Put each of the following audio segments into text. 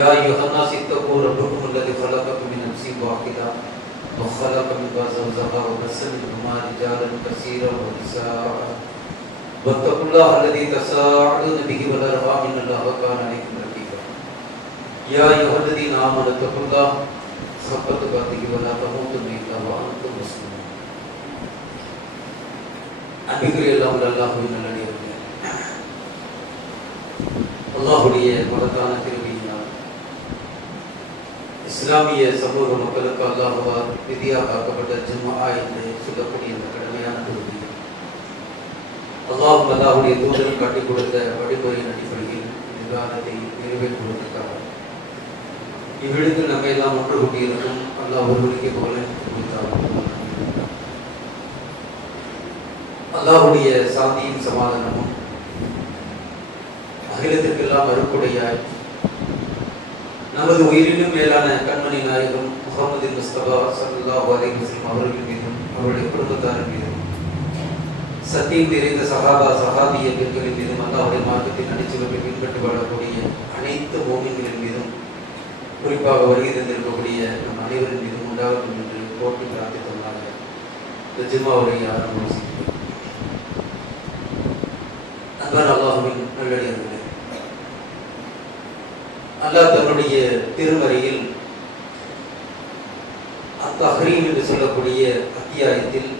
يا أيها الناس اتقوا ربكم الذي خلقكم من نفس واحدة وخلق منها زوجها وبث منهما رجالا كثيرا ونساء واتقوا الله الذي تساءلون به والأرحام إن الله كان عليكم رقيبا يا أيها الذين آمنوا اتقوا الله حق تقاته ولا تموتن إلا وأنتم مسلمون அன்பிற்குரிய அல்லாஹ்வின் நல்லடியார்களே, அல்லாஹ்வுடைய மகத்தான கிருபையினால் இஸ்லாமிய சமூக மக்களுக்கு அல்லாஹ்வால் விதியாக ஆக்கப்பட்ட ஜும்ஆ என்று சொல்லக்கூடிய இந்த கடமையான தொழுகை அல்லாஹ்வுடைய தூதர் காட்டிக் கொடுத்த வழிமுறையின் அடிப்படையில் நிர்வாகத்தை நிறைவேற்றுவதற்காக இவ்விடத்தில் நம்ம எல்லாம் ஒன்று கூட்டியிருக்கும் அல்லாஹ் ஒருவருக்கே போல அல்லாஹ்வுடைய சாந்தியும் சமாதானமும் அகிலத்திற்கெல்லாம் அருக்குடையாய் நமது உயிரினும் மேலான கண்மணி நாயகம் முஹம்மது முஸ்தபா ஸல்லல்லாஹு அலைஹி வஸல்லம் அவர்கள் மீதும் அவருடைய குடும்பத்தாரின் மீதும் சத்தியம் நிறைந்த சஹாபிய பெண்களின் மீதும் அல்லாஹ்வுடைய மார்க்கத்தின் அடிச்சுவட்டை பின்பற்றி வாழக்கூடிய அனைத்து மோமின்களின் மீதும் குறிப்பாக வருகை தந்திருக்கக்கூடிய நம் அனைவரின் மீதும் உண்டாகும் என்று போட்டி பிரார்த்தித்தவனாக இந்த ஜும்ஆவை ஆரம்பம் செய்கிறேன். அன்பான அல்லாஹ்வின் நல்லடியார்களே, அல்லாஹ் தன்னுடைய திருமறையில் அத்தஹ்ரீம் என்று சொல்லக்கூடிய அத்தியாயத்தில்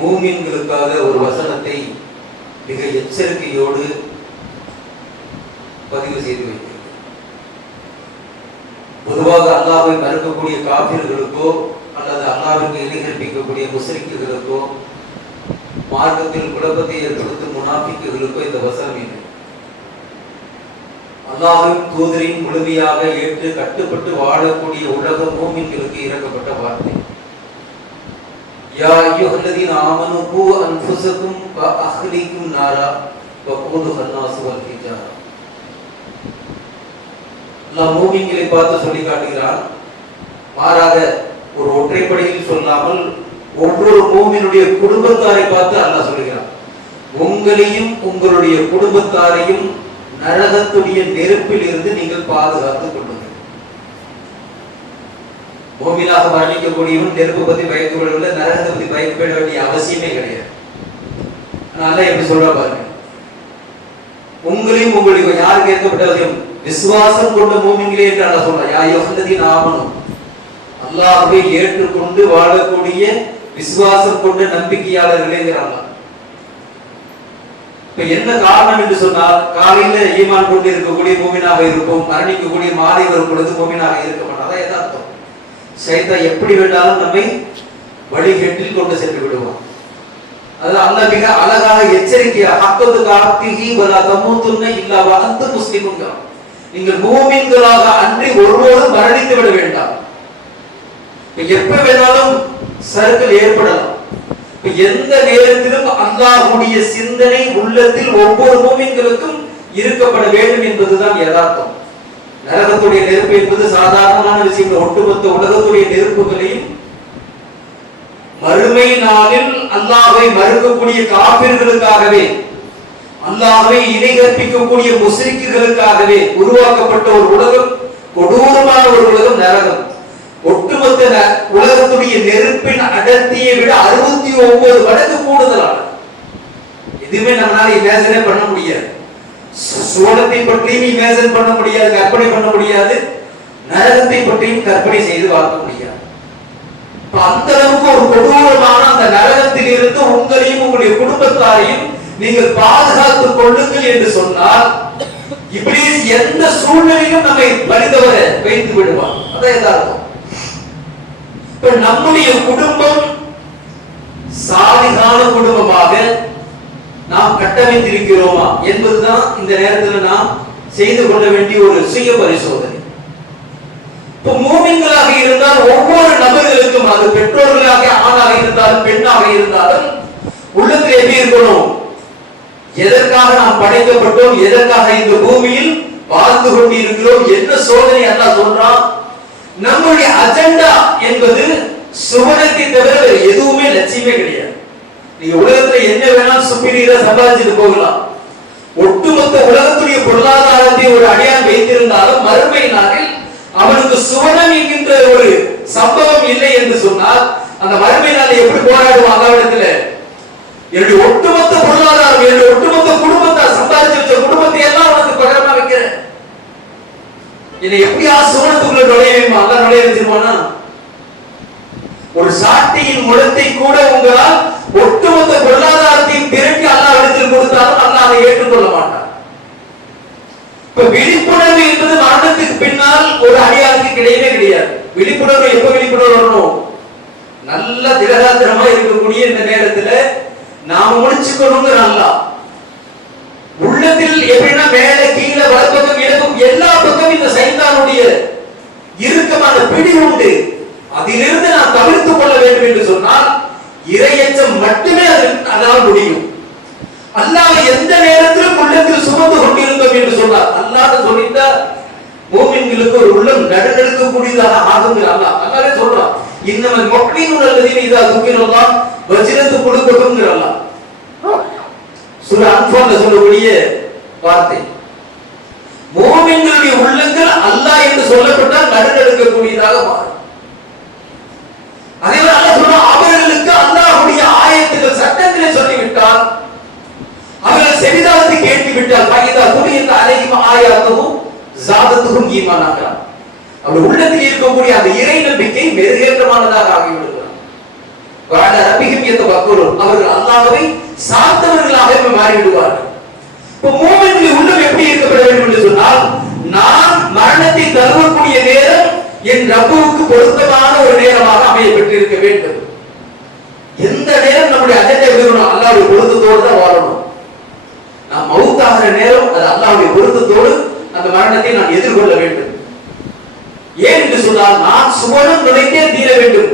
மூமின்களுக்காக ஒரு வசனத்தை மிக எச்சரிக்கையோடு பதிவு செய்து வைக்கிறது. பொதுவாக அல்லாஹ்வை மறுக்கக்கூடிய காபிர்களுக்கோ அல்லது அல்லாஹ்வுக்கு இணை கற்பிக்கக்கூடிய முஸ்லிம்களுக்கோ மார்க்கத்தில் குழப்பத்தை ஏற்படுத்தும் முனாஃபிக்குகளுக்கோ இந்த வசனம் இல்லை. அல்லாஹ்வின் தூதரின் முழுமையாக ஏற்று கட்டுப்பட்டு வாழக்கூடிய உலக மூமின்களுக்கு இறக்கப்பட்ட வார்த்தை. யா அய்யுஹல்லதீன ஆமனூ கூ அன்ஃபுஸக்கும் வ அஹ்லீக்கும் நாரா வகூதுஹா அன்-நாஸு வல் ஹிஜாரா. அல்லாஹ் மூமின்களை பார்த்து சொல்லி காட்டுகிறான். மாறாக ஒரு ஒற்றைப்படையில் சொல்லாமல் ஒவ்வொரு மூமினுடைய குடும்பத்தாரை பார்த்து அல்லாஹ் சொல்கிறான், உங்களையும் உங்களுடைய குடும்பத்தாரையும் நரகத்துடைய நெருப்பில் இருந்து நீங்கள் பாதுகாத்துக் கொள்ளுங்கள். மூமினாக மரணிக்கக்கூடியவன் நெருப்பு பத்தி பயக்கப்படவில்லை, நரகத்தை பத்தி பயப்பட வேண்டிய அவசியமே கிடையாது. அல்லாஹ் எப்படி சொல்ற பாருங்க, உங்களையும் உங்களுடைய யாருக்கு ஏற்கப்பட்ட அவசியம் விசுவாசம் கொண்ட மூமின்களே என்று அல்லாஹ் சொல்றான். யா அய்யுஹல்லதீன ஆமனூ, அல்லாஹ்வை ஏற்றுக்கொண்டு வாழக்கூடிய விசுவாசம் கொண்ட நம்பிக்கையாளர்களேங்கிறாங்க. இப்ப என்ன காரணம் என்று சொன்னால், காலையில ஈமான் கொண்டு இருக்கக்கூடிய மூமினாக இருப்போம், மரணிக்கக்கூடிய மாலை வரும் பொழுது மூமினாக இருக்க மாட்டோம். அதான் யதார்த்தம். சைத்தான் எப்படி வேண்டாலும் நம்மை வழிகேட்டில் கொண்டு சென்று விடுவான். அதான் அல்லாஹ் மிக அழகாக எச்சரிக்கையா ஹக்கது காத்திஹி வலா தமூதுன்ன இல்லா வ அன்தும் முஸ்லிமூன், நீங்கள் மூமின்களாக அன்றி ஒருபோதும் மரணித்து விட வேண்டாம். எப்ப வேணாலும் சறுக்கல் ஏற்படலாம். எந்த நேரத்திலும் அல்லாஹ்வுடைய சிந்தனை உள்ளத்தில் ஒவ்வொரு மூமின்களுக்கும் இருக்கப்பட வேண்டும் என்பதுதான் யதார்த்தம். நரகத்துடைய நெருப்பு என்பது சாதாரணமான விஷயம். ஒட்டுமொத்த உலகத்துடைய நெருப்புகளையும் மறுமை நாளில் அல்லாஹ்வை மறுக்கக்கூடிய காபிர்களுக்காகவே, அல்லாஹ்வை இணை கற்பிக்கக்கூடிய முஸ்லிம்களுக்காகவே உருவாக்கப்பட்ட ஒரு உலகம், கொடூரமான ஒரு உலகம் நரகம். ஒட்டுமொத்த உலகத்துடைய நெருப்பின் அடர்த்தியை விட 69 மடங்கு கூடுதலான. எதுவுமே நம்மளால இமேஜினே பண்ண முடியாது. சோளத்தை பற்றியும் இமேஜின் பண்ண முடியாது, கற்பனை பண்ண முடியாது. நரகத்தை பற்றியும் கற்பனை செய்து பார்க்க முடியாது. அந்த அளவுக்கு ஒரு கொடூரமான அந்த நரகத்தில் இருந்து உங்களையும் உங்களுடைய குடும்பத்தாரையும் நீங்கள் பாதுகாத்துக் கொள்ளுங்கள் என்று சொன்னால், இப்ளீஸ் எந்த சூழ்நிலையிலும் நம்மை வழிதவர வைத்து விடுவான். அதான் யதார்த்தம். நம்முடைய குடும்பம் சாலிகான குடும்பமாக நாம் கட்டமைத்திருக்கிறோமா என்பதுதான் இந்த நேரத்தில் நாம் செய்து கொள்ள வேண்டிய ஒரு சுய பரிசோதனை. இப்ப மூமின்களாக இருந்தால் ஒவ்வொரு நபர்களுக்கும், அது பெற்றோர்களாக ஆணாக இருந்தாலும் பெண்ணாக இருந்தாலும், உள்ளத்தில் எப்படி இருக்கணும், எதற்காக நாம் படைக்கப்பட்டோம், எதற்காக இந்த பூமியில் வாழ்ந்து கொண்டு இருக்கிறோம், என்ன சோதனை அல்லாஹ் சொல்றான். நம்முடைய அஜெண்டா என்பது சுவனத்தை தவிர வேறு எதுவுமே லட்சியமே கிடையாது. நீங்க உலகத்துல என்ன வேணாலும் சுப்பீரியரா சம்பாதிச்சுட்டு போகலாம். ஒட்டுமொத்த உலகத்துடைய பொருளாதாரத்தை ஒரு அடியான் வைத்திருந்தாலும் மறுமை நாளில் அவனுக்கு சுவனம் என்கின்ற ஒரு சம்பவம் இல்லை என்று சொன்னால் அந்த மறுமை நாளில் எப்படி போராடுவாங்க அவனிடத்துல? என்னுடைய ஒட்டுமொத்த பொருளாதாரம், என்னுடைய ஒட்டுமொத்த குடும்பத்தை, சம்பாதிச்சு வச்ச குடும்பத்தை எல்லாம் உனக்கு பகரமா வைக்கிறேன், என்னை எப்படியா சுவனத்துக்குள்ள நுழையுமா? அல்ல நுழைய வச்சிருவானா? ஒரு சாட்டையின் முழத்தை கூட உங்களால் ஒட்டுமொத்த பொருளாதாரத்தையும் திரட்டி அல்லாஹ் இடத்தில் கொடுத்தாலும் அல்லாஹ் அதை ஏற்றுக்கொள்ள மாட்டார். இப்ப விழிப்புணர்வு என்பது மரணத்துக்கு பின்னால் ஒரு அடியாருக்கு கிடையவே கிடையாது. விழிப்புணர்வு எப்ப விழிப்புணர்வு வரணும்? நல்ல திடகாத்திரமா இருக்கக்கூடிய இந்த நேரத்துல நாம முடிச்சுக்கணுங்கிற அல்லாஹ் உள்ளத்தில் எப்படின்னா மேல கீழே வலப்பக்கம் இடக்கும் எல்லா பக்கம் இந்த சைத்தானுடைய இறுக்கமான பிடி உண்டு. அதிலிருந்து நாம் தவிர்த்துக் கொள்ள வேண்டும் என்று சொன்னால் இறையச்சம் மட்டுமே அதால் முடியும். அல்லாஹ் எந்த நேரத்திலும் உள்ளத்தில் சுமந்து கொண்டிருந்தோம் என்று சொன்னார். அல்லாஹ் சொல்லிட்ட மூமின்களுக்கு ஒரு உள்ளம் நடுநடுக்கக்கூடியதாக ஆகுங்கிற அல்லாஹ் அல்லாஹ்வே சொல்றான். இன்னமல் முஃமினூன அல்லதீன இதா துக்கிரல்லாஹ் வஜிலத்து குலுபுஹும்ங்கிற அல்லாஹ் சூரா அன்ஃபால்ல சொல்லக்கூடிய வார்த்தை. மூமின்களுடைய உள்ளங்கள் அல்லாஹ் என்று சொல்லப்பட்டால் நடுநடுக்கக்கூடியதாக மாறும். அதே போல அல்லாஹ் சொல்றான், அவர்களுக்கு அல்லாஹ்வுடைய ஆயத்துகள் சட்டங்களை சொல்லிவிட்டால், அவர்கள் செவிதாழ்த்தி கேட்டுவிட்டால், ஃபைதா துலியத் அலைஹிம் ஆயாத்துஹும் ஸாதத்துஹும் ஈமானாக, அவர்கள் உள்ளத்தில் இருக்கக்கூடிய அந்த இறை நம்பிக்கை மெருகேற்றமானதாக ஆகிவிடுகிறது. வஅலா ரப்பிஹிம் யதவக்கலுன், அவர்கள் அல்லாஹ்வை சார்ந்தவர்களாக மாறிவிடுவார்கள். இப்போ மூமின்களின் உள்ளம் எப்படி இருக்கப்பட வேண்டும் என்று சொன்னால், நான் மரணத்தை தருவக்கூடிய நேரம் என் ரப்புவுக்கு பொருத்தமான ஒரு நேரமாக அமைய பெற்றிருக்க வேண்டும். எந்த நேரம் நம்முடைய அஜெண்டா இருக்கணும்? அல்லாஹ்வுடைய பொருத்தத்தோடு தான் வாழணும். நாம் மௌத்தாகிற நேரம் அது அல்லாஹ்வுடைய பொருத்தத்தோடு அந்த மரணத்தை நான் எதிர்கொள்ள வேண்டும். ஏன் என்று சொன்னால், நான் சுவனம் நுழைந்தே தீர வேண்டும்.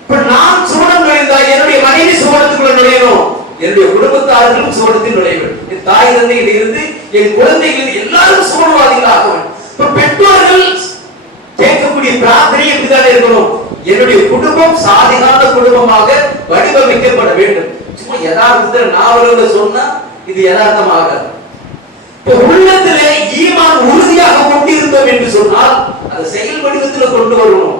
இப்ப நான் சுவனம் நுழைந்தால் என்னுடைய மனைவி சுவனத்துக்குள்ள நுழையணும், என்னுடைய குடும்பத்தார்களும் சுவனத்தில் நுழைய வேண்டும். என் தாய் தந்தையில் இருந்து என் குழந்தைகள் எல்லாரும் சுவனவாதிகள் ஆக வேண்டும். இப்ப பெற்றோர்கள் கேட்கக்கூடிய பிரார்த்தனை எப்படிதான் இருக்கணும்? என்னுடைய குடும்பம் சாதிகான குடும்பமாக வடிவமைக்கப்பட வேண்டும். சும்மா யதார்த்தத்தில் நாவல்களை சொன்னா இது யதார்த்தமாக உள்ளத்திலே ஈமான் உறுதியாக கொண்டிருந்தோம் என்று சொன்னால் அதை செயல் வடிவத்தில் கொண்டு வரணும்.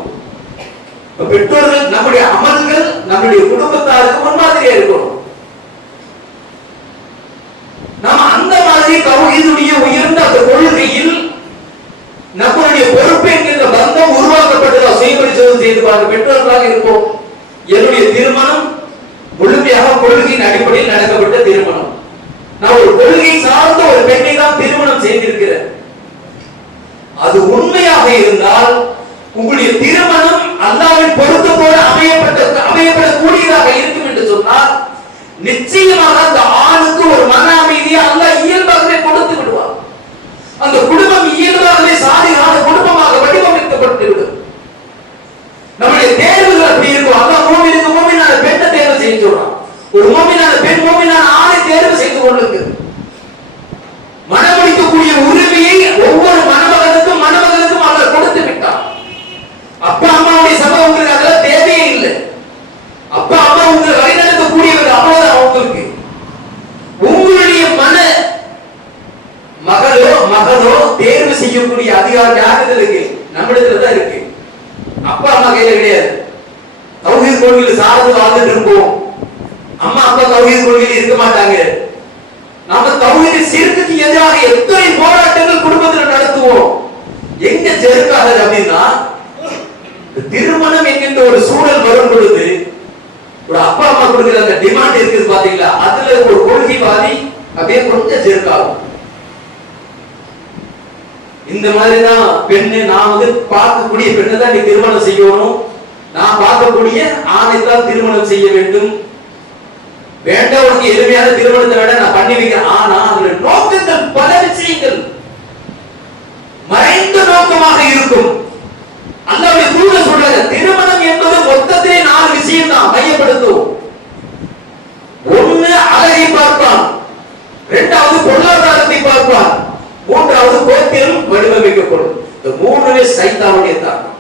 பெற்றோர்கள் நம்முடைய அமல்கள் நம்முடைய குடும்பத்தாருக்கு முன்மாதிரியா இருக்கணும். நாம் அந்த மாதிரி தௌஹீதுடைய உயர்ந்த அந்த கொள்கையில் நம்முடைய பொறுப்பு என்கின்ற பந்தம் உருவாக்கப்பட்டதா சுயபரிசோதனை செய்து பாருங்க. பெற்றோர்களாக இருப்போம். என்னுடைய திருமணம் முழுமையாக கொள்கையின் அடிப்படையில் நடக்கப்பட்ட திருமணம். நான் ஒரு கொள்கை சார்ந்த ஒரு பெண்ணை தான் திருமணம் செய்திருக்கிறேன். அது உண்மையாக இருந்தால் உங்களுடைய திருமணம் அல்லாஹ்வின் பொருத்தத்தோடு அமையப்படக்கூடியதாக இருக்கும் என்று சொன்னால் நிச்சயமாக அந்த ஆணுக்கு ஒரு மன அமைதியை அல்லாஹ் இயல்பாகவே கொடுத்து விடுவார். அந்த குடும்பம் இயல்பாகவே சாதிகான குடும்பமாக வடிவமைக்கப்பட்டுவிடும். நம்முடைய தேர்வுகள் அப்படி இருக்கும். அல்லாஹ் மூமினுக்கு மூமினான பெண்ணை தேர்வு செய்ய சொல்றான். ஒரு மூமினான பெண் மூமினான ஆணை தேர்வு செய்து கொள்ளுங்க. மனமளிக்கக்கூடிய உரிமையை ஒவ்வொரு மணமகனுக்கும் அல்லாஹ் கொடுத்து விட்டான். அப்பா அம்மாவுடைய சபை உங்களுக்கு அதெல்லாம் தேவையே இல்லை. அப்பா அம்மா உங்களை வழிநடத்தக்கூடியவர், அவ்வளவுதான் அவங்களுக்கு. உங்களுடைய மகனோ தேர்வு செய்யக்கூடிய அதிகாரம் யாருக்கு இருக்கு? நம்மிடத்துல தான் இருக்கு. அப்பா அம்மா கையில கிடையாது. தௌஹீத் கொள்கையில் சார்ந்து வாழ்ந்துட்டு இருப்போம். அம்மா அப்பா தௌஹீத் கொள்கையில் இருக்க மாட்டாங்க. நாம தௌஹீத் ஷிர்க்குக்கு எதிராக எத்தனை போராட்டங்கள் குடும்பத்தில் நடத்துவோம். எங்க ஜெருக்காது அப்படின்னா, திருமணம் என்கின்ற ஒரு சூழல் வரும் பொழுது ஒரு அப்பா அம்மா கொடுக்கிற அந்த டிமாண்ட் இருக்குது பாத்தீங்களா, அதுல ஒரு கொள்கைவாதி அப்படியே கொஞ்சம் ஜெருக்காகும். இந்த மாதிரிதான் பெண்ணு, நான் பார்க்கக்கூடிய பெண்ணை தான் நீ திருமணம் செய்யணும், நான் பார்க்கக்கூடிய ஆணை தான் திருமணம் செய்ய வேண்டும், வேண்டாம் உனக்கு எளிமையான திருமணத்தை விட நான் பண்ணி வைக்கிறேன். ஆனா அதுல நோக்கங்கள் பல விஷயங்கள் மறைந்த நோக்கமாக இருக்கும். அல்லாஹ்வுடைய தூதர் சொல்றாங்க, திருமணம் என்பது மொத்தத்திலே 4 விஷயம் தான் மையப்படுத்தும். ஒண்ணு அழகை பார்ப்பான், இரண்டாவது பொருளாதாரத்தை பார்ப்பான், மூன்றாவது கோத்திரம் வடிவமைக்கப்படும். இந்த மூணுமே சைத்தானுடைய தாக்கம்.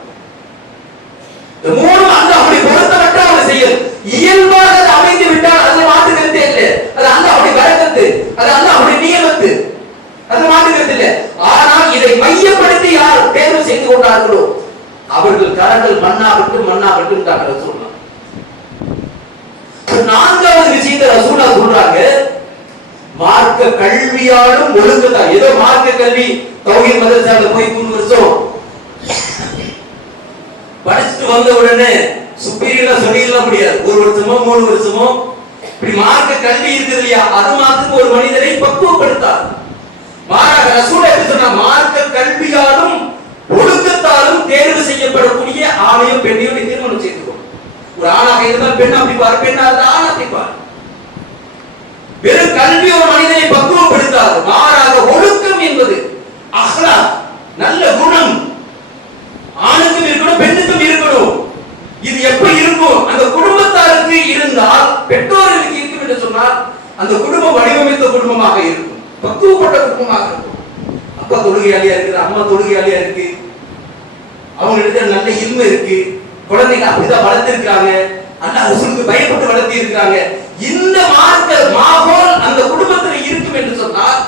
இந்த மூணு அல்லாஹ்வுடைய பொருத்தமற்ற ஒரு செயல். இயல்பாக அது அமைந்து விட்டால் அது மாற்று கருத்தே இல்லை. அது அல்லாஹ்வுடைய பரக்கத்து, அது அல்லாஹ்வுடைய திருமணம் செய்து கொண்டார்களோ அவர்கள் கரங்கள் மண்ணாகட்டும் மண்ணாகட்டும் சொல்லலாம். நான்காவது விஷயத்தை ரசூலா சொல்றாங்க, மார்க்க கல்வியாலும் ஒழுங்குதான். ஏதோ மார்க்க கல்வி தௌஹீத் மதரசால போய் 3 வருஷம் படிச்சுட்டு வந்த உடனே சுப்பீரியரா சொல்லிடலாம் முடியாது. 1 வருஷமோ 3 வருஷமோ இப்படி மார்க்க கல்வி இருக்குது இல்லையா, அது மாத்திரம் ஒரு மனிதரை பக்குவப்படுத்தார். மாறாக ரசூல் எப்படி சொன்னா, மார்க்க கல்வியாலும் ஒழுக்கத்தாலும் தேர்வு செய்யப்படக்கூடிய ஆணையும் பெண்ணையும் திருமணம் செய்து கொள்ளும். ஒரு ஆணாக இருந்தால் பெண் அப்படிப்பார், பெண்ணாக இருந்தால் ஆண் அப்படிப்பார். வெறும் கல்வி ஒரு மனிதனை பக்குவப்படுத்தாது. மாறாக ஒழுக்கம் என்பது அஹ்லாக், நல்ல குணம் ஆணுக்கும் இருக்கணும் பெண்ணுக்கும் இருக்கணும். இது எப்படி இருக்கும்? அந்த குடும்பத்தாருக்கு இருந்தால், பெற்றோர்களுக்கு இருக்கும் என்று சொன்னால் அந்த குடும்பம் வடிவமைத்த குடும்பமாக இருக்கும், பக்குவப்பட்ட குடும்பமாக இருக்கும். அப்பா தொழுகையாளியா இருக்கு, அம்மா தொழுகையாளியா இருக்கு, அவங்க இடத்துல நல்ல இல்மு இருக்கு, குழந்தைங்க அப்படிதான் வளர்த்திருக்காங்க, அல்லாஹ் ரசூலுக்கு பயப்பட்டு வளர்த்தி இருக்காங்க. இந்த மார்க்க மாகோல் அந்த குடும்பத்தில் இருக்கும் என்று சொன்னால்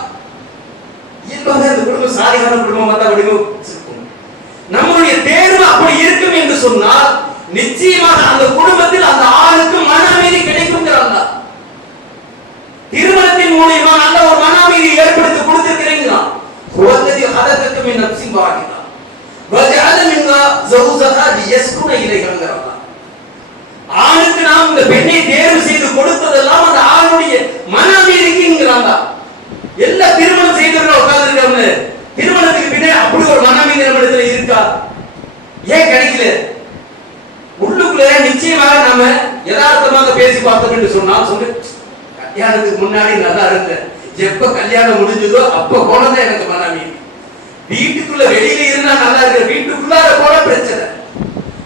இயல்பாக அந்த குடும்பம் சாலிகான குடும்பமா தான் வடிவமைச்சிருக்கும். நம்முடைய தேர்வு அப்படி இருக்கும் என்று சொன்னால் நிச்சயமாக அந்த குடும்பத்தில் அந்த ஆளுக்கு மன அமைதி கிடைக்கும்ங்கிறாங்க. திருமணத்தின் மூலமா நல்ல ஒரு மன அமைதி ஏற்படுத்தி கொடுத்திருக்கிறீங்களா? ஹுவல்லதி ஹலகக மின் நஃப்ஸின் வாஹிதா வஜஅல மின்ஹா ஸௌஜஹா லியஸ்குன இலைஹாங்கிறாங்க. ஆணுக்கு நாம் இந்த பெண்ணை தேர்வு செய்து கொடுத்ததெல்லாம் அந்த ஆணுடைய மன அமைதிக்குங்கிறாங்க. எல்லா திருமணம் செய்தவர்கள் உட்கார்ந்துருக்காங்க, திருமணத்துக்கு பின்னாடி அப்படி ஒரு மன அமைதி நம்ம இடத்துல இருக்கா? ஏன் கிடைக்கல? உள்ளுக்குள்ள நிச்சயமாக நாம யதார்த்தமாக பேசி பார்த்தோம் என்று சொன்னால், சொல்லு கல்யாணத்துக்கு முன்னாடி நல்லா இருந்தேன், எப்ப கல்யாணம் முடிஞ்சதோ அப்ப போனதான் எனக்கு மன அமைதி. வீட்டுக்குள்ள வெளியில இருந்தா நல்லா இருக்கு, வீட்டுக்குள்ளார போன பிரச்சனை.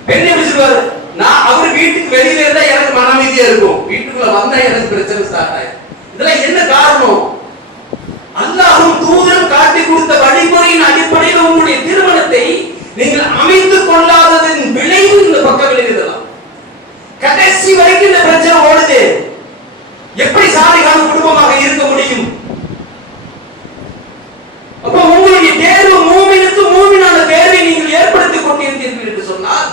பெண் எப்படி சொல்வாரு, நான் அவர் வீட்டுக்கு வெளியில இருந்தா எனக்கு மன அமைதியா இருக்கும், வீட்டுக்குள்ள வந்தா எனக்கு பிரச்சனை ஸ்டார்ட் ஆயிடும். இதெல்லாம் என்ன காரணம்? அல்லாஹ்வும் தூதரும் காட்டி கொடுத்த வழிமுறையின் அடிப்படையில் உங்களுடைய திருமணத்தை நீங்கள் அமைத்துக் கொள்ளாததன் விளைவு இந்த பக்கம் விளைவுதலாம். கடைசி வரைக்கும் இந்த பிரச்சனை ஓடுது. எப்படி சாலிகான குடும்பமாக இருக்க முடியும்? அப்ப உங்களுடைய தேர்வு மூமினுக்கு மூமினான தேர்வை நீங்கள் ஏற்படுத்தி கொண்டிருந்தீர்கள் என்று சொன்னால்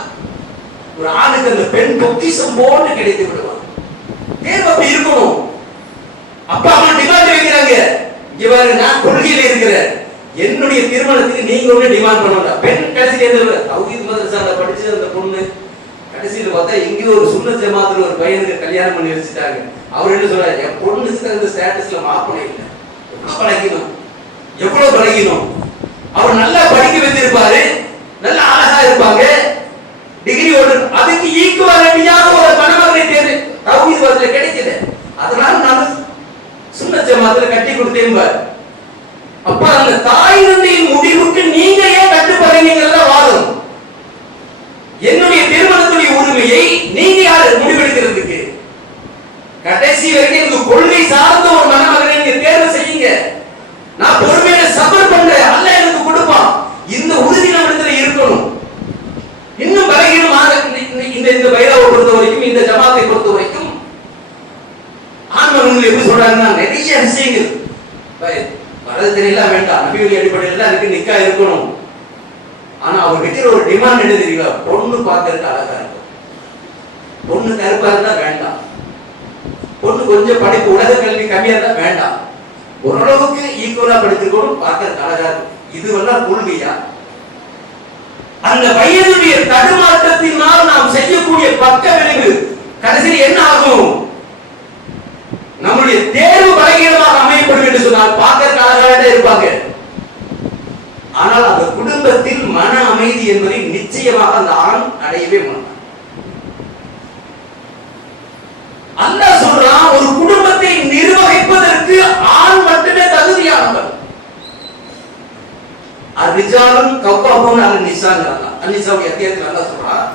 ஒரு ஆணுக்கு அந்த பெண் பொக்கிஷம் போன்று கிடைத்து விடுவார். தேர்வு அப்படி இருக்கணும். அப்பா அம்மா டிமாண்ட் வைக்கிறாங்க, இவர் நான் கொள்கையில இருக்கிறேன், என்னுடைய திருமணத்துக்கு நீங்க ஒண்ணு டிமாண்ட் பண்ண. பெண் கடைசியில தௌஹீத் மதரசால படிச்சு அந்த பொண்ணு கடைசியில பார்த்தா எங்கேயோ ஒரு சுன்னத் ஜமாத்துல ஒரு பையனுக்கு கல்யாணம் பண்ணி வச்சுட்டாங்க. அவர் என்ன சொல்றாரு, என் பொண்ணுக்கு அந்த ஸ்டேட்டஸ்ல மாப்பிள்ளை இல்லை. எவ்வளவு பழகினோம், எவ்வளவு பழகினோம். அவர் நல்லா படிக்க வச்சிருப்பாரு, நல்ல அழகா இருப்பாங்க, டிகிரி ஓடு, அதுக்கு ஈக்குவலிட்டியாக ஒரு மணமகனை தேர்வு தௌஹீத் மதரசால கிடைக்கல, அதனால நான் சுன்னத் ஜமாத்துல கட்டி கொடுத்தேன். அப்ப அந்த தாய் தந்தையின் முடிவுக்கு நீங்க ஏன் கட்டுப்படுறீங்கிறத வாதம். என்னுடைய திருமணத்துடைய உரிமையை நீங்க யாரு முடிவெடுக்கிறதுக்கு? கடைசி வரைக்கும் இந்த கொள்கை சார்ந்த ஒரு மணமகனை நீங்க தேர்வு செய்யுங்க. நான் பொறுமையில சபர் பண்றேன், அல்லாஹ் எனக்கு கொடுப்பான், இந்த உறுதி நம்ம இடத்துல இருக்கணும். இன்னும் பலகீனமாக இந்த பைராவை பொறுத்த வரைக்கும், இந்த ஜமாத்தை பொறுத்த வரைக்கும் ஆன்மீகங்கள் எப்படி சொல்றாங்கன்னா நிறைய விஷயங்கள் வரது தெரியல வேண்டாம், நபிவழி அடிப்படையில் தான் இருக்கு, நிக்கா இருக்கணும். ஆனா அவர் வைக்கிற ஒரு டிமாண்ட் என்ன தெரியுங்களா? பொண்ணு பார்க்கறதுக்கு அழகா இருக்கும், பொண்ணு கருப்பா இருந்தா வேண்டாம், பொண்ணு கொஞ்சம் படிப்பு உலக கல்வி கம்மியா இருந்தா வேண்டாம், ஓரளவுக்கு ஈக்குவலா படிச்சிருக்கணும், பார்க்கறதுக்கு அழகா இருக்கும். இதுவெல்லாம் கொள்கையா? அந்த வயதுடைய தடுமாற்றத்தினால் நாம் செய்யக்கூடிய பக்க விளைவு கடைசியில் என்ன ஆகும்? நம்முடைய தேர்வு பலகீனமாக அமையப்படும் என்று சொன்னால் பார்க்கறதுக்கு அழகாக இருப்பாங்க, ஆனால் அந்த குடும்பத்தில் மன அமைதி என்பதை நிச்சயமாக அந்த ஆண் அடையவே மாட்டான். அல்லாஹ் சொல்றான், ஒரு குடும்பத்தை நிர்வகிப்பதற்கு ஆண் மட்டுமே தகுதியானவர். அர்ரிஜாலும் கவ்வாபூன அலன் நிசாங்கிறாங்க. அன்னிசாவுடைய அத்தியாயத்தில் அல்லாஹ் சொல்றான்,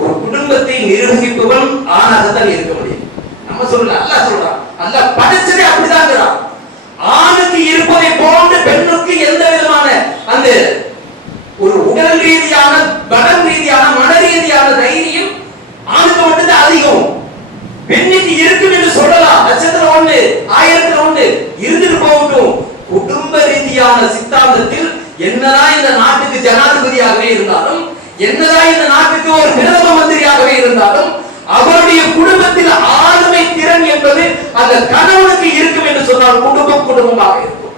ஒரு குடும்பத்தை நிர்வகிப்பவன் ஆணாகத்தான் இருக்க முடியும். நம்ம சொல்லல, அல்லாஹ் சொல்றான், அல்லாஹ் படைச்சதே அப்படிதான். ஆணுக்கு இருப்பதை போன்று பெண்ணுக்கு எந்த விதமான அந்த ஒரு உடல் ரீதியான, பலம் ரீதியான, மன ரீதியான தைரியம் ஆணுக்கு மட்டும்தான் அதிகம். பெண்ணுக்கு இருக்கும் என்று சொல்லலாம், லட்சத்துல ஒண்ணு, ஆயிரத்துல ஒண்ணு இருந்துட்டு போகட்டும். குடும்ப ரீதியான சித்தாந்தத்தில் என்னதான் இந்த நாட்டுக்கு ஜனாதிபதியாகவே இருந்தாலும், என்னதான் இந்த நாட்டுக்கு ஒரு பிரதம மந்திரியாகவே இருந்தாலும், அவருடைய குடும்பத்தில் ஆளுமை திறன் என்பது அந்த கணவனுக்கு இருக்கும் என்று சொன்னால் குடும்பமாக இருக்கும்.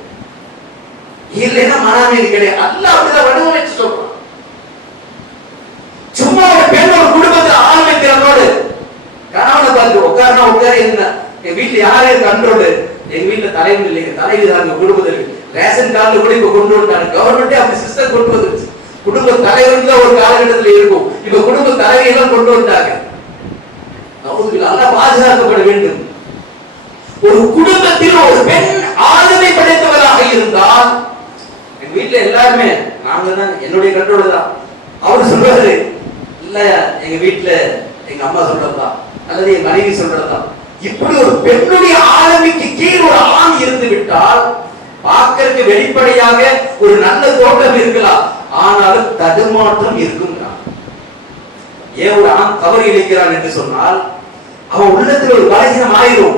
இல்லைன்னா மனாமீதி கிடையாது. அல்லாஹ் அப்படிதான் வடிவமைச்சு சொல்றான். சும்மா ஒரு பெண் ஒரு குடும்பத்தில் ஆளுமை திறனோடு கணவனை பார்த்து உட்கார என்ன, எங்க வீட்டுல யாரு கண்ட்ரோல், எங்க வீட்டுல தலைவர் இல்லைங்க, தலைவி தான் குடும்பத்தில் ரேஷன் கார்டுல கூட இப்ப கொண்டு வந்தாங்க. கவர்மெண்டே அப்படி சிஸ்டம் கொண்டு வந்துருச்சு. குடும்ப தலைவர் தான் ஒரு காலகட்டத்தில் இருக்கும், இப்ப குடும்ப தலைவியெல்லாம் கொண்டு வந்தாங்க. பாதுகாக்கப்பட வேண்டும். ஒரு குடும்பத்தில் ஒரு பெண் ஆளுமை படைத்தவராக இருந்தால், எங்க வீட்டுல எல்லாருமே நாங்க தான், என்னுடைய கண்ட்ரோல் தான். அவரு சொல்றாரு, இல்ல எங்க வீட்டுல எங்க அம்மா சொல்றதுதான் அல்லது என் மனைவி சொல்றதுதான். இப்படி ஒரு பெண்ணுடைய ஆளுமைக்கு கீழ் ஒரு ஆண் இருந்து விட்டால் பார்க்கறதுக்கு வெளிப்படையாக ஒரு நல்ல தோட்டம் இருக்கலாம், ஆனாலும் தடுமாற்றம் இருக்குங்கிறான். ஏன் ஒரு ஆண் தவறு இழைக்கிறான் என்று சொன்னால் அவன் உள்ளத்தில் ஒரு பலகீனம் ஆயிரும்.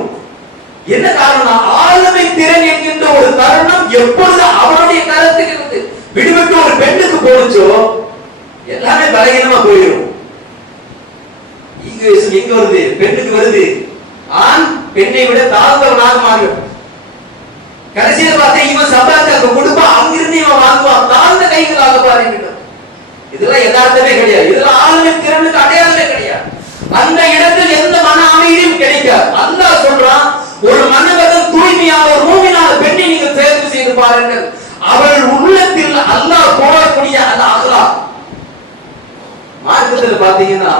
என்ன காரணம்? ஆளுமை திறன் என்கின்ற ஒரு தருணம் எப்பொழுது அவனுடைய கருத்துக்கு விடுவிட்டு ஒரு பெண்ணுக்கு போடுச்சோ எல்லாமே பலகீனமா போயிடும். ஈகோயிசம் எங்க வருது? பெண்ணுக்கு வருது. ஆண் பெண்ணை விட தாழ்ந்தவனாக மாறும். கடைசியில் பார்த்தா இவன் சம்பாதிக்க கொடுப்பான், அங்கிருந்து இவன் வாங்குவான், தாழ்ந்த கைகளாக பாருங்க. இதெல்லாம் யதார்த்தமே கிடையாது. இதெல்லாம் ஆளுமை திறனுக்கு அடையாளமே கிடையாது. அந்த இடத்தில் எந்த மன அமைதியும் கிடைக்காது. அல்லாஹ் சொல்றான், ஒரு மனிதன் தூய்மையான ஒரு மூமினான பெண்ணை நீங்கள் தேர்வு செய்து பாருங்கள், அவள் உள்ளத்தில் அல்லாஹ் போடக்கூடிய அந்த அகலாக். மார்க்கத்தில் பாத்தீங்கன்னா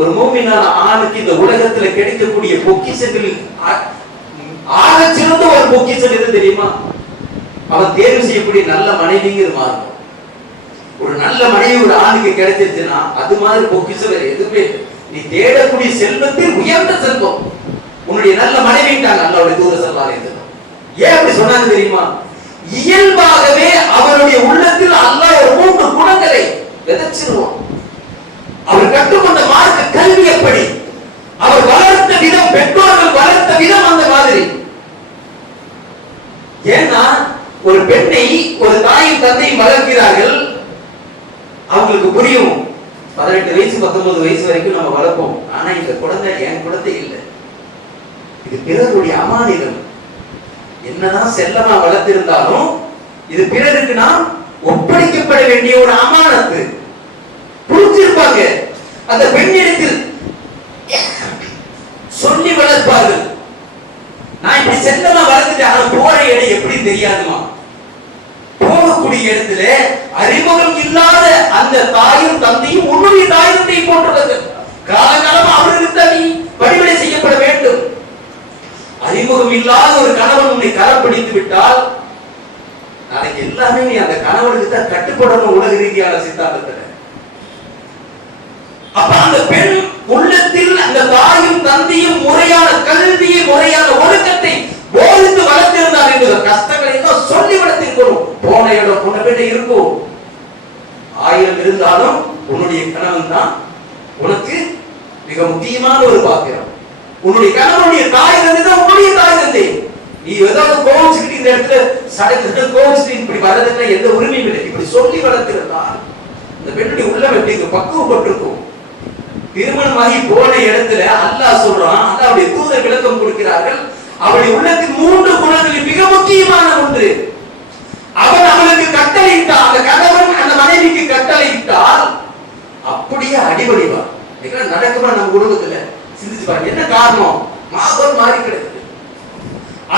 ஒரு மூமினான ஆணுக்கு இந்த உலகத்துல கிடைக்கக்கூடிய பொக்கிஷங்களில் ஆக சிறந்த ஒரு பொக்கிஷம் எது தெரியுமா? அவன் தேர்வு செய்யக்கூடிய நல்ல மனைவிங்கிற மாறும். ஒரு நல்ல மனைவி ஒரு ஆணுக்கு கிடைச்சிருச்சுன்னா அது மாதிரி பொக்கிஷம் வேற எதுவுமே. நீ தேடக்கூடிய செல்வத்தில் உயர்ந்த செல்வம் உன்னுடைய நல்ல மனைவிட்டாங்க அல்லாஹ்வுடைய தூதர் ஸல்லல்லாஹு அலைஹி வஸல்லம். ஏன் அப்படி சொன்னாங்க தெரியுமா? இயல்பாகவே அவருடைய உள்ளத்தில் அல்லாஹ் ஒரு 3 குணங்களை விதைச்சிருவான். அவர் கற்றுக்கொண்ட மார்க்க கல்வி எப்படி, அவர் வளர்த்த விதம், பெற்றோர்கள் வளர்த்த விதம் அந்த மாதிரி. ஏன்னா ஒரு பெண்ணை ஒரு தாயும் தந்தையும் வளர்க்கிறார்கள், அவங்களுக்கு புரியும் 18 வயசு 19 வயசு வரைக்கும் நம்ம வளர்ப்போம். ஆனா இந்த குழந்தை என் குழந்தை இல்லை, இது பிறருடைய அமானிதம். என்னதான் செல்லமா வளர்த்திருந்தாலும் இது பிறருக்கு நாம் ஒப்படைக்கப்பட வேண்டிய ஒரு அமானத்து. புரிஞ்சிருப்பாங்க. அந்த பெண்ணிடத்தில் சொல்லி வளர்ப்பார்கள். நான் இப்படி செல்லமா வளர்த்துட்டு ஆனா போற இடம் எப்படி தெரியாதுமா? போகக்கூடிய இடத்துல அறிமுகம் இல்லாத அந்த தாயும் தந்தையும் உன்னுடைய தாய் தந்தையை போன்றது. காலகாலமா அவர்களுக்கு தான் நீ பணிவிடை செய்யப்பட வேண்டும். அறிமுகம் இல்லாத ஒரு கணவன் உன்னை கரம் பிடித்து விட்டால் நாளைக்கு எல்லாமே நீ அந்த கணவனுக்கு தான் கட்டுப்படணும் உலக ரீதியான சித்தாந்தத்துல. அப்ப அந்த பெண் உள்ளத்தில் அந்த தாயும் தந்தையும் முறையான கல்வியை, முறையான ஒழுக்கத்தை போதித்து வளர்த்திருந்தார் என்ற கஷ்டங்களை தான் சொல்லி வளர்த்திருக்கணும். போன இடம் பொண்ணு பெண்ணை இருக்கும், 1000 இருந்தாலும் உன்னுடைய கணவன் தான் உனக்கு மிக முக்கியமான ஒரு பாத்திரம். உன்னுடைய கணவனுடைய தாய் தந்தை தான் உன்னுடைய தாய் தந்தை. நீ ஏதாவது கோவிச்சுக்கிட்டு இந்த இடத்துல சடங்கு கோவிச்சுட்டு இப்படி வர்றதுக்கு எந்த உரிமையும் இல்லை. இப்படி சொல்லி வளர்த்திருந்தால் இந்த பெண்ணுடைய உள்ளம் எப்படி பக்குவப்பட்டிருக்கும். திருமணமாகி போன இடத்துல அல்லாஹ் சொல்றான், அல்லாஹ்வுடைய தூதர் விளக்கம் கொடுக்கிறார்கள், அவளுடைய உள்ளத்தில் 3 குணங்களில் மிக முக்கியமான ஒன்று. அவன் அவளுக்கு கட்டளையிட்டால், அந்த கணவன் அந்த மனைவிக்கு கட்டளையிட்டால் அப்படியே அடிபடிவான். இதெல்லாம் நடக்குமா நம்ம குடும்பத்துல? சிந்திச்சு பாருங்க. என்ன காரணம்? மாதம் மாறி கிடக்குது.